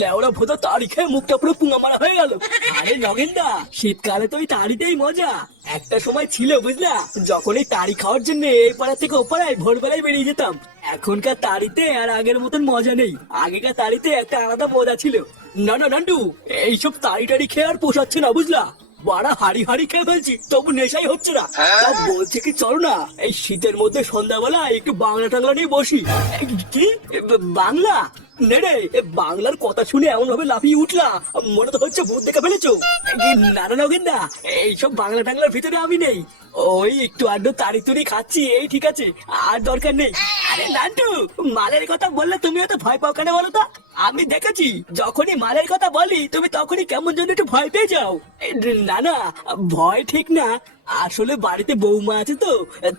লেওরা ভোতা তাড়ি খেয়ে মুখটা পুরো পুঙা মারা হয়ে গেল। আরে নগেনদা, শীতকালে তো ওই তাড়িতেই মজা। একটা সময় ছিল বুঝলা, যখন এই তাড়ি খাওয়ার জন্য এই পাড়া থেকে ও পাড়ায় ভোরবেলায় বেরিয়ে যেতাম। এখনকার তাড়িতে আর আগের মতন মজা নেই। আগেকার তাড়িতে একটা আলাদা মজা ছিল। না না নান্টু, এইসব তাড়ি টাড়ি খেয়ে আর পোষাচ্ছে না বুঝলা। বাড়া হাড়ি হাড়ি খেয়ে ফেলছি, তবু নেশাই হচ্ছে না। তা বলছে কি চলো না এই শীতের মধ্যে সন্ধ্যাবেলা একটু বাংলা টাংলা নিয়ে বসি। কি বাংলা? নেড়ে বাংলার কথা শুনে এমন ভাবে লাফিয়ে উঠলা, মনে তো হচ্ছে ভূত দেখে ফেলেছো। না না নগেনদা, এইসব বাংলা টাংলার ভিতরে আমি নেই। ওই একটু আড্ডু তাড়ি তুড়ি খাচ্ছি, এই ঠিক আছে, আর দরকার নেই। আরে নান্টু, মালের কথা বললে তুমি এত ভয় পাও কেন বলো তো? আমি দেখেছি যখনই মালের কথা বলি তুমি তখনই কেমন যেন একটু ভয় পেয়ে যাও। না না, ভয় ঠিক না, আসলে বাড়িতে বৌমা আছে তো,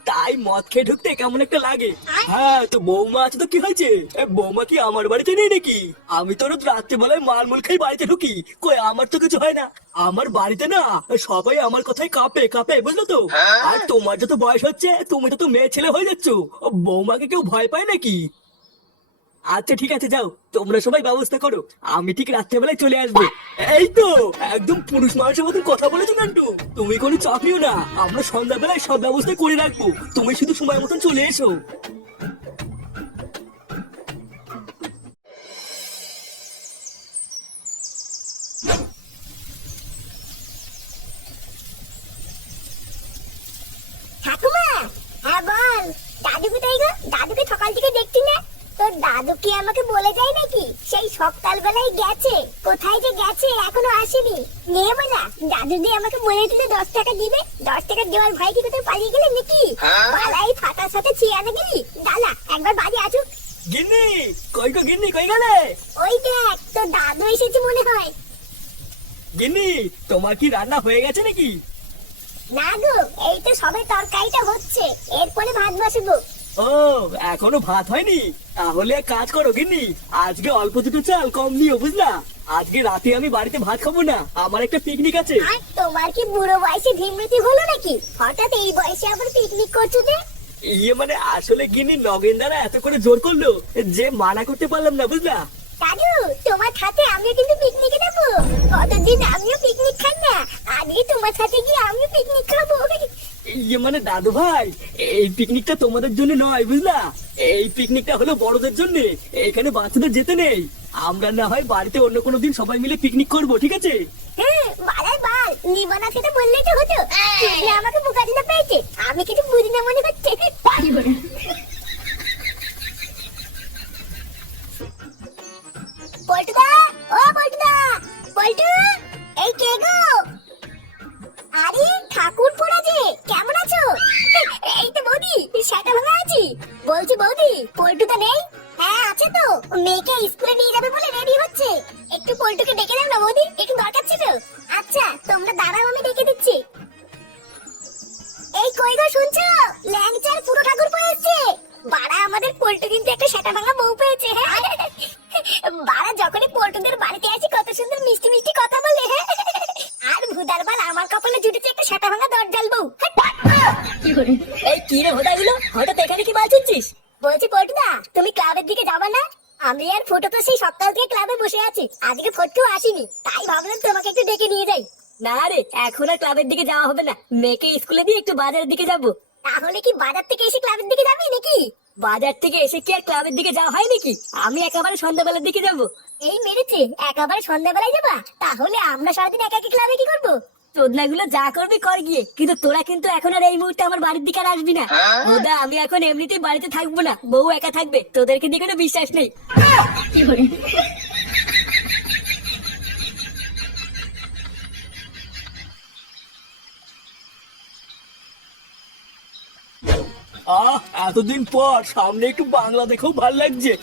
তাই মদ খেয়ে ঢুকতে কেমন একটা লাগে। হ্যাঁ তো বৌমা আছে তো কি হয়েছে? বৌমা কি আমার বাড়িতে নেই নাকি? আমি তো রোজ রাত্রেবেলায় মালমুল খেয়ে বাড়িতে ঢুকি, কই আমার তো কিছু হয় না। আমার বাড়িতে না সবাই আমার কথাই কাঁপে কাঁপে, বুঝলো তো? আর তোমার যত বয়স হচ্ছে তুমি তো মেয়ে ছেলে হয়ে যাচ্ছ, বৌমাকে কেউ ভয় পায় নাকি? আচ্ছা ঠিক আছে, যাও তোমরা সবাই ব্যবস্থা করো, আমি ঠিক রাত্রেবেলায় চলে আসবো। এই তো একদম পুরুষ মানুষের মতন কথা বলেছো নান্টু। তুমি কোনো চাপ নিও না, আমরা সন্ধ্যাবেলায় সব ব্যবস্থা করে রাখবো, তুমি শুধু সময় মতন চলে এসো। ঠাকুমা, হ্যাঁ বল। দাদু কোথায় গো? দাদুকে সকাল থেকে দেখছি না। তোর দাদু কি আমাকে বলে যায় নাকি? সেই সকাল বেলায় গেছে, কোথায় যে গেছে এখনো আসেনি। নিয়ে বলা দাদু দিয়ে আমাকে বলেছিল 10 টাকা দিবে, 10 টাকা দেওয়ার ভয় কি কোথায় পালিয়ে গেলে নাকি? পালাই ফাটার সাথে চিয়ানে গেলি, দালা একবার বাড়ি আসুক। গিন্নি কই গো, গিন্নি কই গেলে? ওই দেখ তোর দাদু এসেছে মনে হয়। গিন্নি তোমার কি রান্না হয়ে গেছে নাকি? না গো, এই তো সবে তরকারিটা হচ্ছে, এরপরে ভাত বসাবো। ও এখনো ভাত হয়নি? তাহলে এক কাজ করো গিন্নি, আজকে অল্প দুটো চাল কম নিও বুঝলা। আজকে রাতে আমি বাড়িতে ভাত খাবো না, আমার একটা পিকনিক আছে। আর তোমার কি বুড়ো বয়সে ভীমরতি হলো নাকি? হঠাৎ এই বয়সে আবার পিকনিক করছো যে? ইয়ে মানে আসলে গিন্নি নগেনদারা এত করে জোর করলো যে মানা করতে পারলাম না বুঝলা। দাদু, তোমার সাথে আমিও কিন্তু পিকনিকে যাবো। কতদিন আমিও পিকনিক খাই না, আজকে তোমার সাথে গিয়ে আমিও পিকনিক খাবো। ইয়ে মানে দাদু ভাই, এই পিকনিকটা তোমাদের জন্য নয় বুঝলা, এই পিকনিকটা হলো বড়দের জন্য, এখানে বাচ্চাদের যেতে নেই। আমরা না হয় বাড়িতে অন্য কোনো দিন সবাই মিলে পিকনিক করবো, ঠিক আছে? হ্যাঁ বালাই বাল, নিবানা সেটা বললেই তো হতো। তুমি আমাকে বোকা দিতে পেয়েছে, আমি কিছু বুঝি না মনে হচ্ছে। পল্টুদা, ও পল্টুদা, পল্টু, এই কে গো? আরে ঠাকুর পোড়া যে, কেমন আছো? এই তো বৌদি, সেটা ভাঙা আছি। বলছি বৌদি, পল্টুদা নেই? হ্যাঁ আছে তো, মেয়েকে স্কুলে নিয়ে যাবে বলে রেডি হচ্ছে। একটু পল্টুকে ডেকে দাও না বৌদি, একটু দরকার ছিল। আচ্ছা তোমরা দাঁড়াও, আমি ডেকে দিচ্ছি। এই কই গো শুনছো? ল্যাংচার পুরো ঠাকুর পড়ে এসেছে। বাড়া আমাদের পল্টু কিন্তু একটা সেটা ভাঙা বউ পেয়েছে। হ্যাঁ বাড়া যখনই পল্টুদের বাড়িতে আসি কত সুন্দর মিষ্টি মিষ্টি কথা বলে। আর ভুদার বাল আমার কপালে জুটেছে একটা সেটা ভাঙা দরজাল বউ। এই কি রে ভোদাগুলো, হঠাৎ এখানে কি বালছিস? বলছি পল্টুদা, তুমি ক্লাবের দিকে যাবা না? আমি আর ফুটো তো সেই সকাল থেকে ক্লাবে বসে আছি, আজকে ফটকেও আসিনি, তাই ভাবলাম তোমাকে একটু ডেকে নিয়ে যাই। না রে, এখন আর ক্লাবের দিকে যাওয়া হবে না, মেয়েকে স্কুলে দিয়ে একটু বাজারের দিকে যাব। তাহলে কি বাজার থেকে এসে ক্লাবের দিকে যাবি নাকি? বাজার থেকে এসে কি আর ক্লাবের দিকে যাওয়া হয় নাকি? আমি একেবারে সন্ধ্যাবেলার দিকে যাব। এই মেরেছে, একেবারে সন্ধ্যাবেলায় যাবা? তাহলে আমরা সারাদিন একা একা ক্লাবে কি করবো? চোদনাগুলো যা করবি কর গিয়ে, কিন্তু তোরা কিন্তু এখন আর এই মুহূর্তে আমার বাড়ির দিকে আর আসবি না। ওদা আমি এখন এমনিতেই বাড়িতে থাকবো না, বউ একা থাকবে, তোদেরকে দিয়ে কোনো বিশ্বাস নেই। এতদিন পর সামনে একটু বাংলা দেখেও ভাল লাগছে।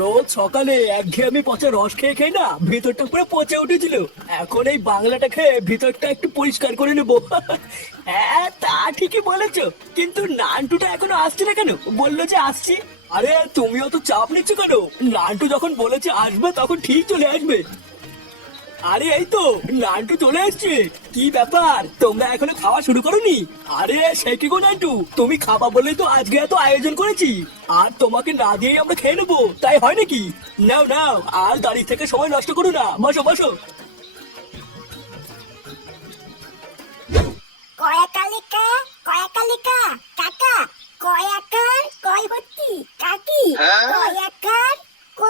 রোজ সকালে একঘেয়েমি পচা রস খেয়ে খেয়ে না ভিতরটা পুরো পচে উঠেছিল, এখন এই বাংলাটা খেয়ে ভিতরটা একটু পরিষ্কার করে নেবো। হ্যাঁ তা ঠিকই বলেছো, কিন্তু নান্টুটা এখনো আসছে না কেন? বললো যে আসছি। আরে তুমিও তো চাপ নিচ্ছ কেন? নান্টু যখন বলেছে আসবে তখন ঠিক চলে আসবে। আরে এই তো নান্টু চলে এসছে। কি ব্যাপার, তোমরা এখনো খাওয়া শুরু করোনি? আরে সে কি গো নান্টু, তুমি খাবা বলেই তো আজকে এত আয়োজন করেছি, আর তোমাকে না দিয়েই আমরা খেয়ে নেবো, তাই হয় নাকি? নাও নাও, আর দাঁড়িয়ে থেকে সময় নষ্ট করো না, বসো বসো। কয়াকালিকা কয়াকালিকা কাকা, কয়াকার কয় ভর্তি কাকি, কয়াকার ক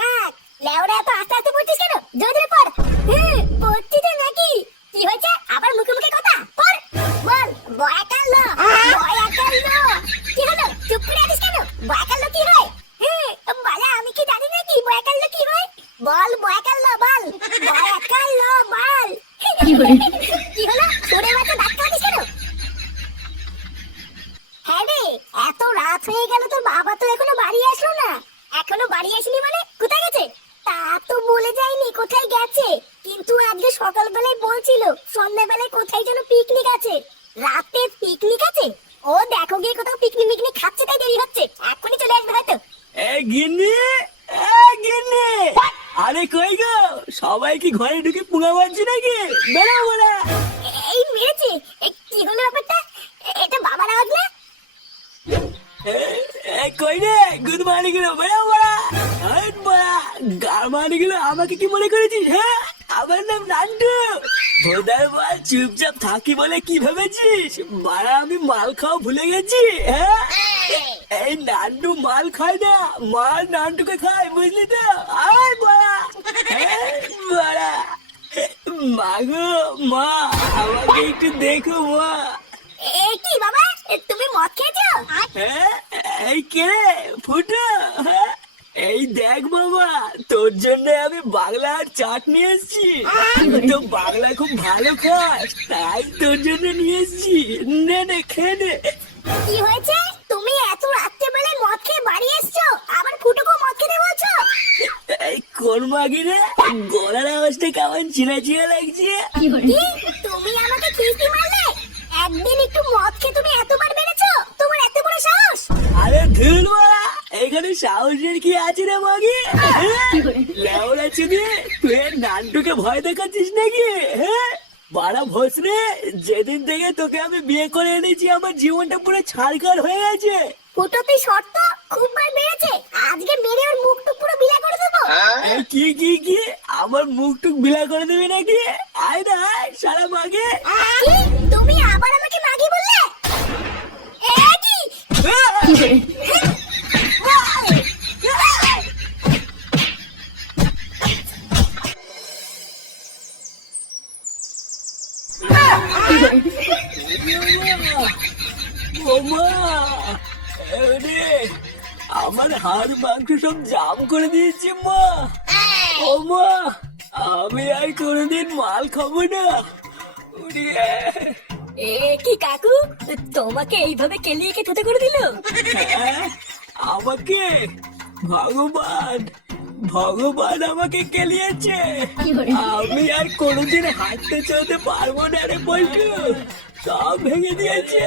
কাক। লেওরা তো আস্তে আস্তে পড়ছিস কেন? জোরে জোরে পড়। পড়ছি তো নাকি? কি হয়েছে আবার মুখে মুখে কথা? পড় বল। বয়াকার ল, বয়াকার ল। কি হলো, চুপ করে আছিস কেন? বয়াকার ল কি হয়? বালা আমি কি জানি নাকি বয়াকার ল কি হয়? বল বয়াকার ল বল, বয়াকার ল বল। কি হলো, তোরে মাথা ধাক্কা দিস কেন? হ্যাঁ রে, এত রাত হয়ে গেল, তোর বাবা তো এখনো বাড়ি আসলো না। এখনো বাড়ি আসেনি মানে কোথায় গেছে? তা তো বলে যায়নি কোথায় গেছে, কিন্তু আজকে সকালবেলায় বলছিল সন্ধ্যাবেলায় কোথায় যেন পিকনিক আছে। রাতে পিকনিক আছে? ও দেখো গিয়ে কোথাও পিকনিক মিকনিক খাচ্ছে, তাই দেরি হচ্ছে, এখনই চলে আসবে হয়তো। এ গিন্নি, এ গিন্নি, আরে কই গো, সবাই কি ঘরে ঢুকে পুঙ্গা মারছি নাকি? বেড়া বেড়া। এই মেরেছে, কি হলো ব্যাপারটা? এটা বাবার আওয়াজ না? কই রে, গুড মর্নিং রে, বেড়া বেড়া। হাট বেড়া, গার মারি গেল, আমাকে কি মনে করেছিস? হ্যাঁ, আমার নাম নান্টু। ভোদার বল, চুপচাপ থাকি বলে কি ভেবেছিস? বাড়া আমি মাল খাওয়া ভুলে গেছি? হ্যাঁ, এই নান্টু মাল খায় না, মাল নান্টুকে খায়, বুঝলি তো? আয় বাড়া, বাড়া। মা গো মা, আমাকে একটু দেখো মা। কি বাবা, তুমি মদ খেয়েছো? হ্যাঁ, এই কে ফুটো? হ্যাঁ, এই দেখ বাবা, তোর জন্য আমি বাংলা আর চাট নিয়ে এসেছি। তুই তো বাংলা খুব ভালো খাস, তাই তোর জন্য নিয়ে এসেছি। নে নে, খেয়ে নে। কি হয়েছে, তুমি এত রাত্রেবেলায় মদ খেয়ে বাড়ি এসছো, আবার ফুটোকে মদ খেতে বলছো? এই কোন মাগি রে, গলার আওয়াজটা কেমন চিনা চিনা লাগছে? কি, তুমি আমাকে খিস্তি মারলে? একদিন একটু মদ খেয়ে তুমি এতবার বেড়েছো, তোমার এত বড় সাহস? আরে ধুল মারা, এখানে সাহসের কি আছে রে মাগি? লেওড়া চুদি, তুই আর নান্টুকে ভয় দেখাচ্ছিস নাকি? হ্যাঁ, বাড়া ভোসরে, যেদিন থেকে তোকে আমি বিয়ে করে এনেছি আমার জীবনটা পুরো ছাড়খাড় হয়ে গেছে। ফুটো তুই শর্ত খুব বার বেড়েছে, আজকে মেরে ওর মুখটু পুরো বিলা করে দেবো। এই কি কি কি, আমার মুখ টুক বিলা করে দেবে নাকি? আয় না আয়, সারা মাগে। কি, তুমি আবার আমাকে মাগি বললে? কি? ওমা, আরে, আমার হাড় মাংস সব জাম করে দিয়েছে মা। ও মা, আমি আর কোনোদিন মাল খাবো না। উড়ি, এ কি কাকু, তোমাকে এইভাবে কেলিয়ে কে থতে করে দিল? হ্যাঁ, আমাকে ভগবান, ভগবান আমাকে কেলিয়েছে। আমি আর কোনোদিন হাঁটতে চলতে পারবো না রে পল্টু, সব ভেঙে দিয়েছে।